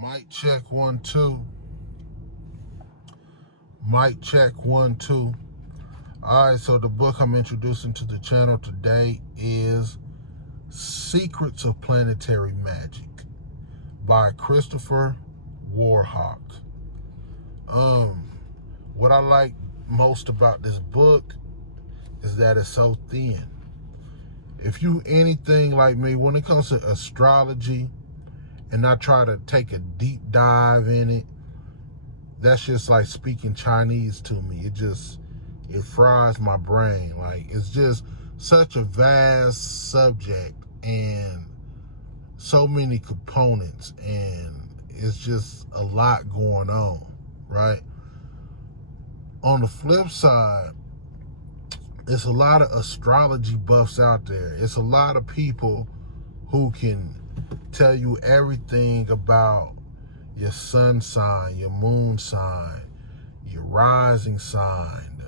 Mic check 1 2. Mic check 1 2. All right, so the book I'm introducing to the channel today is Secrets of Planetary Magic by Christopher Warhawk. What I like most about this book is that it's so thin. If you anything like me, when it comes to astrology, and I try to take a deep dive in it, that's just like speaking Chinese to me. It fries my brain. Like, it's just such a vast subject and so many components, and it's just a lot going on, right? On the flip side, there's a lot of astrology buffs out there. It's a lot of people who can tell you everything about your sun sign, your moon sign, your rising sign,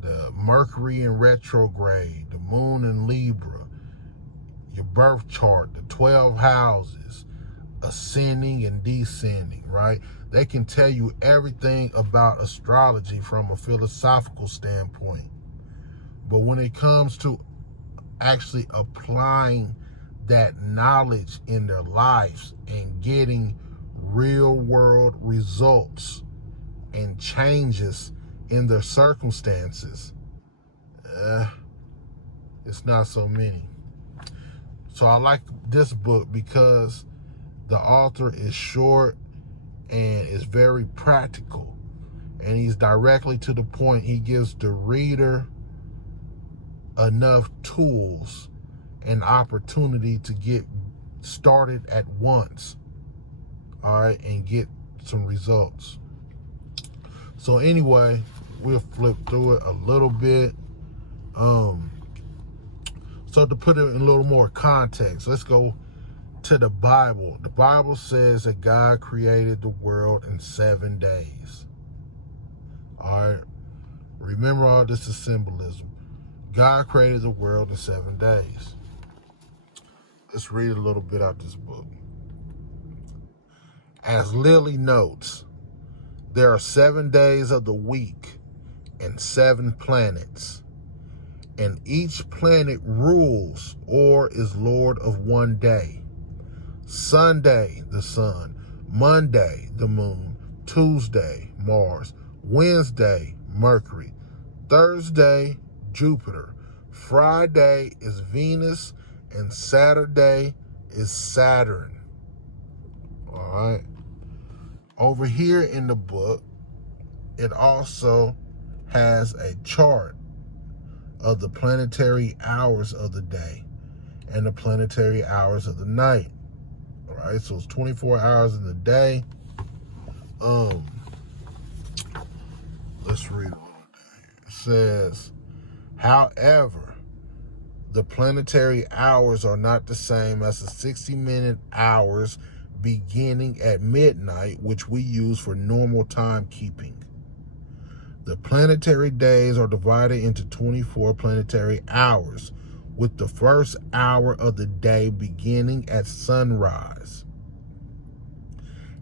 the Mercury in retrograde, the moon in Libra, your birth chart, the 12 houses, ascending and descending, right? They can tell you everything about astrology from a philosophical standpoint. But when it comes to actually applying that knowledge in their lives and getting real world results and changes in their circumstances, it's not so many. So I like this book because the author is short and is very practical, and he's directly to the point. He gives the reader enough tools and opportunity to get started at once, all right, and get some results. So anyway, we'll flip through it a little bit. So to put it in a little more context, let's go to the Bible. The Bible says that God created the world in 7 days. All right, remember, all this is symbolism. God created the world in 7 days. Let's read a little bit out this book. As Lily notes, there are 7 days of the week and 7 planets, and each planet rules or is lord of one day. Sunday, the sun; Monday, the moon; Tuesday, Mars; Wednesday, Mercury; Thursday, Jupiter; Friday is Venus; and Saturday is Saturn. All right. Over here in the book, it also has a chart of the planetary hours of the day and the planetary hours of the night. All right, so it's 24 hours in the day. Let's read all of that here. It says, however, the planetary hours are not the same as the 60-minute hours beginning at midnight, which we use for normal timekeeping. The planetary days are divided into 24 planetary hours, with the first hour of the day beginning at sunrise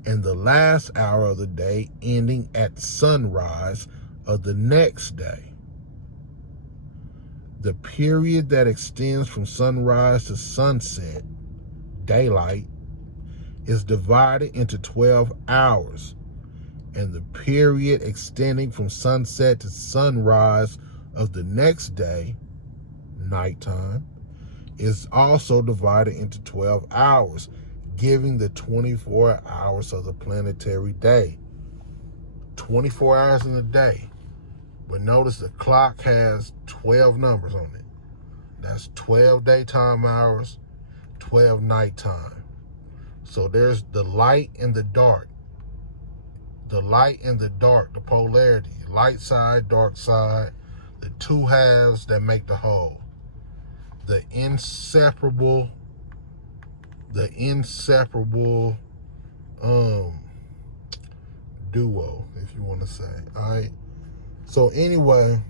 and the last hour of the day ending at sunrise of the next day. The period that extends from sunrise to sunset, daylight, is divided into 12 hours, and the period extending from sunset to sunrise of the next day, nighttime, is also divided into 12 hours, giving the 24 hours of the planetary day. 24 hours in a day. But notice the clock has 12 numbers on it. That's 12 daytime hours, 12 nighttime. So there's the light and the dark. The light and the dark, the polarity, light side, dark side, the two halves that make the whole. The inseparable duo, if you want to say. All right. So anyway,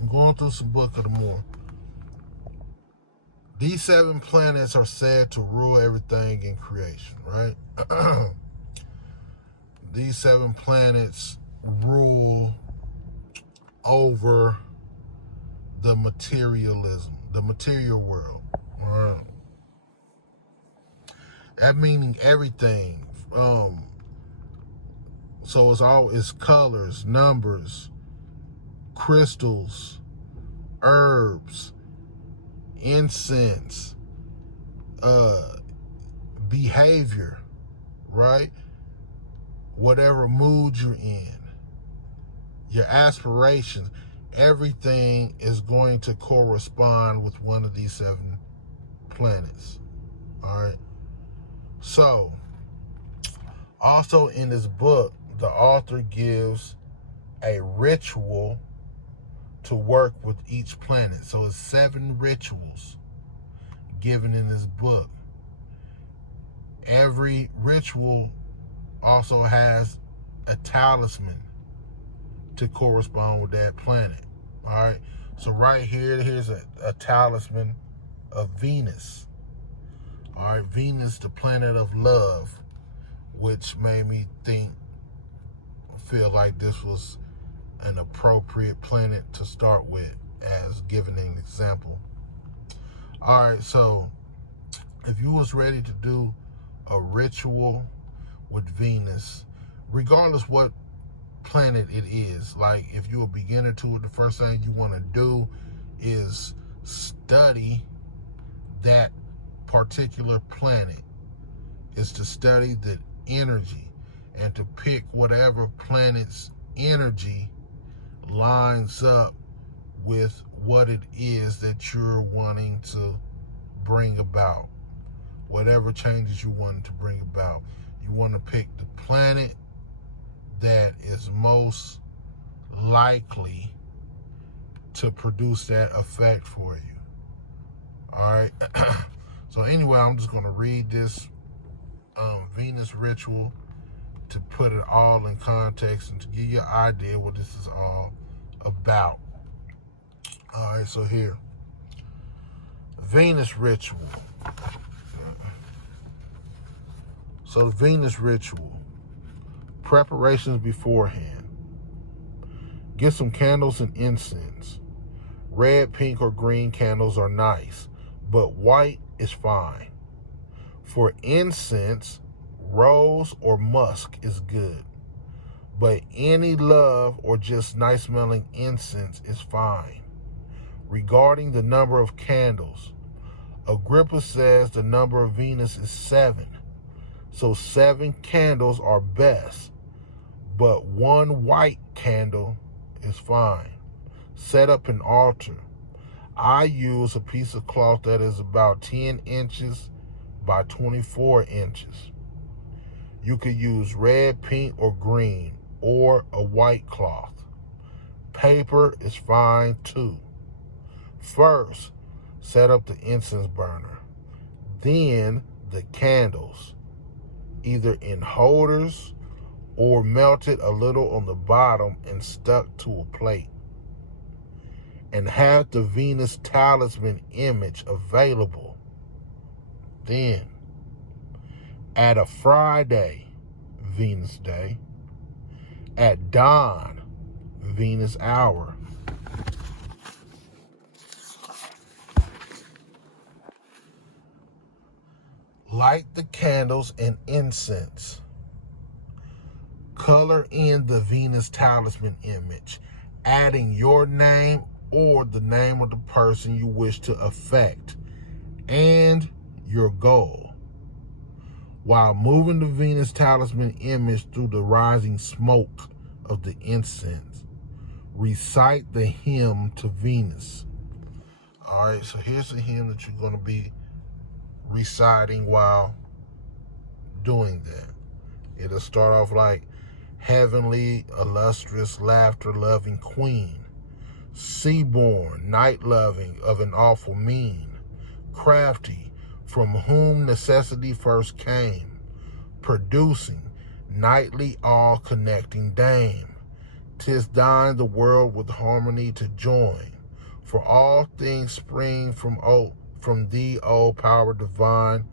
I'm going through some Book of the Moon. These 7 planets are said to rule everything in creation, right? these 7 planets rule over the material world. All right. That meaning everything. So it's colors, numbers, crystals, herbs, incense, behavior, right? Whatever mood you're in, your aspirations, everything is going to correspond with one of these 7 planets. All right. So, also in this book, the author gives a ritual to work with each planet. So it's 7 rituals given in this book. Every ritual also has a talisman to correspond with that planet. All right. So right here's a talisman of Venus. All right. Venus, the planet of love, which made me feel like this was an appropriate planet to start with as given an example. All right. So if you was ready to do a ritual with Venus, regardless what planet it is, like if you're a beginner to it, the first thing you want to do is study that particular planet, is to study the energy and to pick whatever planet's energy lines up with what it is that you're wanting to bring about. Whatever changes you want to bring about, you want to pick the planet that is most likely to produce that effect for you. All right. So anyway, I'm just going to read this Venus ritual to put it all in context and to give you an idea what this is all about. All right, so here, Venus ritual. So the Venus ritual, preparations beforehand. Get some candles and incense. Red, pink, or green candles are nice, but white is fine. For incense, rose or musk is good, but any love or just nice smelling incense is fine. Regarding the number of candles, Agrippa says the number of Venus is 7. So 7 candles are best, but 1 white candle is fine. Set up an altar. I use a piece of cloth that is about 10 inches by 24 inches. You could use red, pink, or green, or a white cloth. Paper is fine too. First, set up the incense burner. Then the candles, either in holders or melted a little on the bottom and stuck to a plate. And have the Venus talisman image available. Then, at a Friday, Venus Day, at dawn, Venus hour, light the candles and incense. Color in the Venus talisman image, adding your name or the name of the person you wish to affect and your goal. While moving the Venus talisman image through the rising smoke of the incense, recite the hymn to Venus. All right, so here's the hymn that you're going to be reciting while doing that. It'll start off like, heavenly, illustrious, laughter-loving queen, sea-born, night-loving of an awful mien, crafty, from whom necessity first came, producing, nightly all-connecting dame. 'Tis thine the world with harmony to join, for all things spring from thee, O power divine,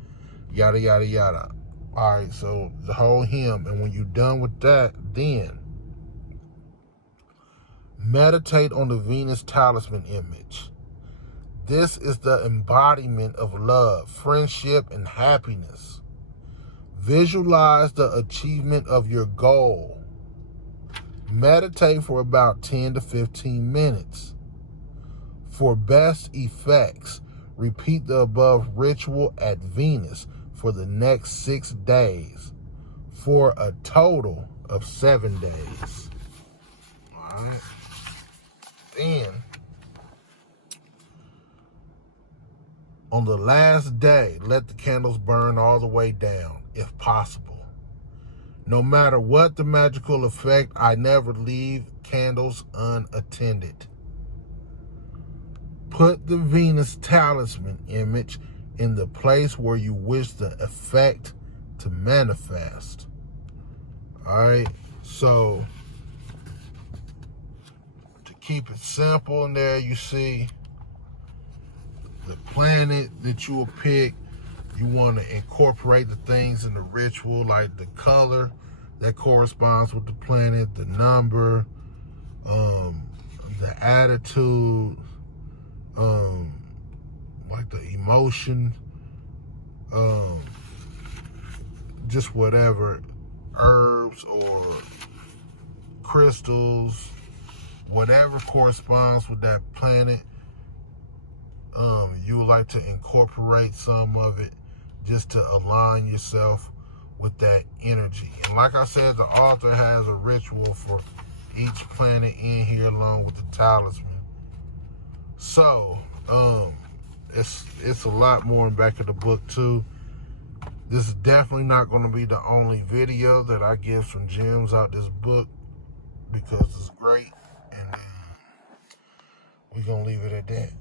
yada, yada, yada. All right, so the whole hymn, and when you're done with that, then meditate on the Venus talisman image. This is the embodiment of love, friendship, and happiness. Visualize the achievement of your goal. Meditate for about 10 to 15 minutes. For best effects, repeat the above ritual at Venus for the next 6 days, for a total of 7 days. All right. Then, on the last day, let the candles burn all the way down, if possible. No matter what the magical effect, I never leave candles unattended. Put the Venus talisman image in the place where you wish the effect to manifest. All right, so to keep it simple, in there you see the planet that you will pick. You want to incorporate the things in the ritual, like the color that corresponds with the planet, the number, the attitude, like the emotion, just whatever, herbs or crystals, whatever corresponds with that planet. You would like to incorporate some of it just to align yourself with that energy. And like I said, the author has a ritual for each planet in here along with the talisman. So, it's a lot more in back of the book too. This is definitely not going to be the only video that I give some gems out this book, because it's great, and we're going to leave it at that.